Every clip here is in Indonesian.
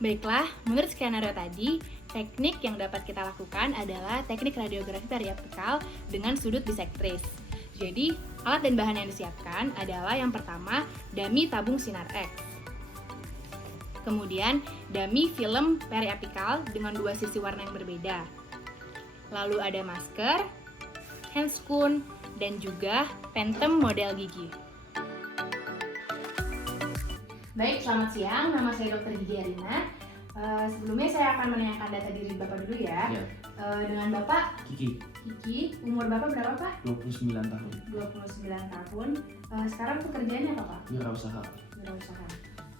Baiklah, menurut skenario tadi, teknik yang dapat kita lakukan adalah teknik radiografi periapikal dengan sudut bisektris. Jadi, alat dan bahan yang disiapkan adalah yang pertama, dummy tabung sinar X. Kemudian, dummy film periapikal dengan dua sisi warna yang berbeda. Lalu ada masker, handscoon, dan juga Phantom model gigi. Baik, selamat siang. Nama saya Dr. Gigi Arina. Sebelumnya saya akan menanyakan data diri Bapak dulu ya. Dengan Bapak Kiki, umur Bapak berapa Pak? 29 tahun. 29 tahun. Sekarang pekerjaannya apa Pak? Wirausaha Wirausaha.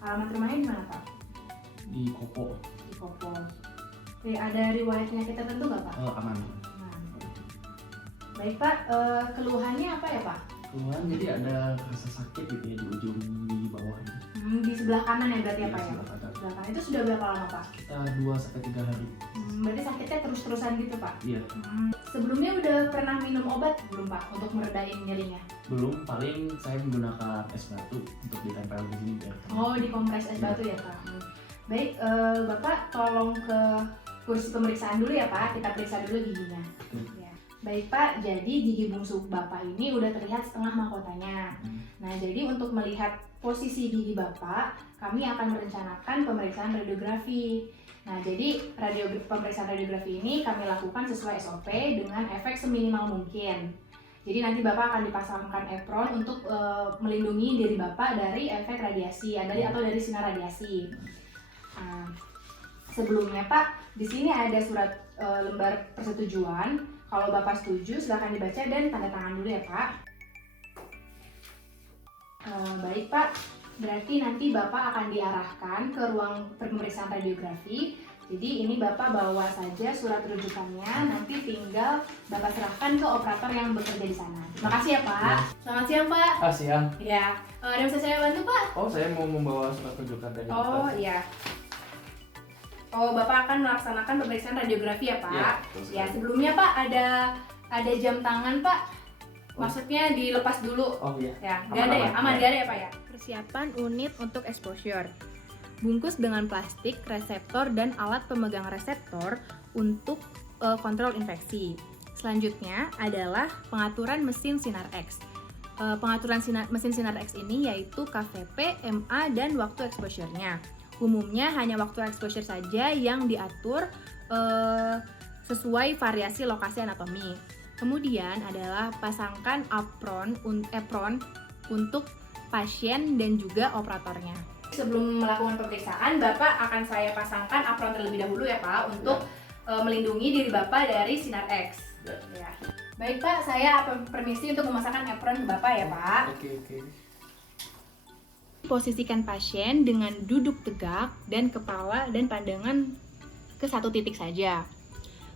Alamat rumahnya di mana Pak? di Kopo. Di Kopo. Oke, ada riwayat penyakit tertentu nggak Pak? Aman. Baik Pak, keluhannya apa ya Pak? Keluhan jadi ada rasa sakit gitu ya di ujung di bawah ini. Di sebelah kanan ya berarti ya Pak ya? Sebelah kanan. Sebelah kanan. Itu sudah berapa lama Pak? Kita 2-3 hari. Berarti sakitnya terus-terusan gitu Pak? Iya. Sebelumnya udah pernah minum obat belum Pak untuk meredain nyerinya? Belum, paling saya menggunakan es batu untuk ditempel di sini biar. Oh, dikompres es batu ya Pak. Baik, Bapak tolong ke kursi pemeriksaan dulu ya Pak. Kita periksa dulu giginya. Ya. Baik Pak, jadi gigi bungsu Bapak ini udah terlihat setengah mahkotanya. Nah, jadi untuk melihat posisi gigi Bapak, kami akan merencanakan pemeriksaan radiografi. Nah, jadi pemeriksaan radiografi ini kami lakukan sesuai SOP dengan efek seminimal mungkin. Jadi nanti Bapak akan dipasangkan apron untuk melindungi diri Bapak dari efek radiasi atau dari sinar radiasi. Nah, sebelumnya Pak, di sini ada surat lembar persetujuan. Kalau Bapak setuju, silakan dibaca dan tanda tangan dulu ya Pak. Baik Pak, berarti nanti Bapak akan diarahkan ke ruang pemeriksaan radiografi. Jadi ini Bapak bawa saja surat rujukannya, nanti tinggal Bapak serahkan ke operator yang bekerja di sana. Terima kasih ya Pak. Selamat siang Pak. Siang. Ya, ada bisa saya bantu Pak? Oh, saya mau membawa surat rujukan dari Oh dokter. iya. Oh, Bapak akan melaksanakan pemeriksaan radiografi ya Pak? Iya, betul sekali. Ya, sebelumnya Pak ada jam tangan Pak. Maksudnya dilepas dulu. Oh iya. Ya, Aman, nggak ada ya? aman. Aman, nggak ada ya Pak ya? Persiapan unit untuk exposure. Bungkus dengan plastik, reseptor, dan alat pemegang reseptor untuk kontrol infeksi. Selanjutnya adalah pengaturan mesin sinar X. Pengaturan mesin sinar X ini yaitu KVP, MA, dan waktu exposure-nya. Umumnya hanya waktu exposure saja yang diatur sesuai variasi lokasi anatomi. Kemudian adalah pasangkan apron untuk pasien dan juga operatornya. Sebelum melakukan pemeriksaan, Bapak akan saya pasangkan apron terlebih dahulu ya Pak untuk melindungi diri Bapak dari sinar X. Ya. Baik Pak, saya permisi untuk memasangkan apron ke Bapak ya Pak. Oke. Posisikan pasien dengan duduk tegak dan kepala dan pandangan ke satu titik saja.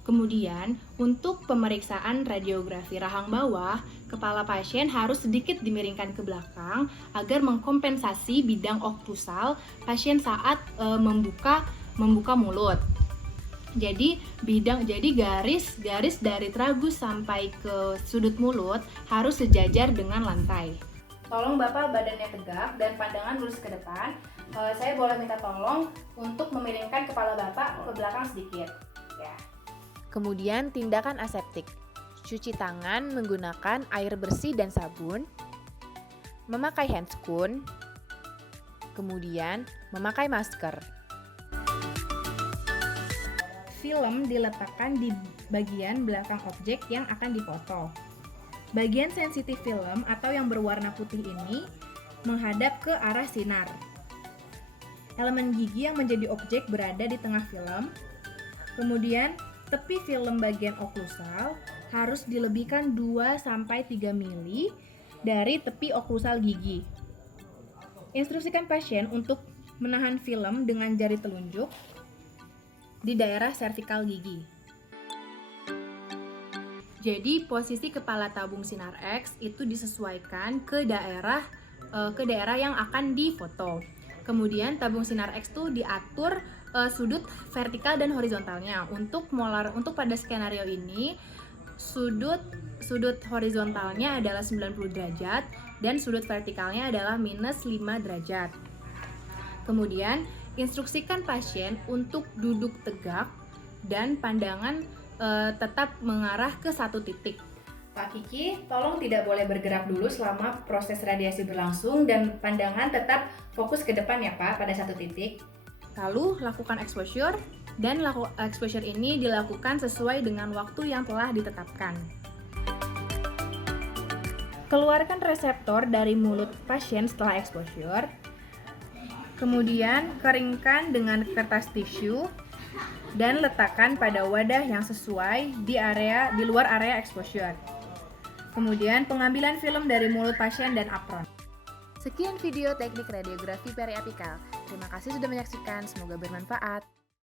Kemudian, untuk pemeriksaan radiografi rahang bawah, kepala pasien harus sedikit dimiringkan ke belakang agar mengkompensasi bidang oklusal pasien saat membuka mulut. Jadi garis dari tragus sampai ke sudut mulut harus sejajar dengan lantai. Tolong Bapak badannya tegak dan pandangan lurus ke depan. Saya boleh minta tolong untuk memiringkan kepala Bapak ke belakang sedikit. Ya. Kemudian tindakan aseptik. Cuci tangan menggunakan air bersih dan sabun. Memakai handscoon. Kemudian memakai masker. Film diletakkan di bagian belakang objek yang akan difoto. Bagian sensitif film atau yang berwarna putih ini menghadap ke arah sinar. Elemen gigi yang menjadi objek berada di tengah film. Kemudian, tepi film bagian oklusal harus dilebihkan 2-3 mili dari tepi oklusal gigi. Instruksikan pasien untuk menahan film dengan jari telunjuk di daerah servikal gigi. Jadi posisi kepala tabung sinar X itu disesuaikan ke daerah yang akan difoto. Kemudian tabung sinar X itu diatur sudut vertikal dan horizontalnya. Untuk pada skenario ini sudut horizontalnya adalah 90 derajat dan sudut vertikalnya adalah -5 derajat. Kemudian Instruksikan pasien untuk duduk tegak dan pandangan tetap mengarah ke satu titik. Pak Kiki, tolong tidak boleh bergerak dulu selama proses radiasi berlangsung dan pandangan tetap fokus ke depan ya Pak, pada satu titik. Lalu lakukan exposure dan exposure ini dilakukan sesuai dengan waktu yang telah ditetapkan. Keluarkan reseptor dari mulut pasien setelah exposure. Kemudian keringkan dengan kertas tisu dan letakkan pada wadah yang sesuai di luar area exposure. Kemudian pengambilan film dari mulut pasien dan apron. Sekian video teknik radiografi periapikal. Terima kasih sudah menyaksikan, semoga bermanfaat.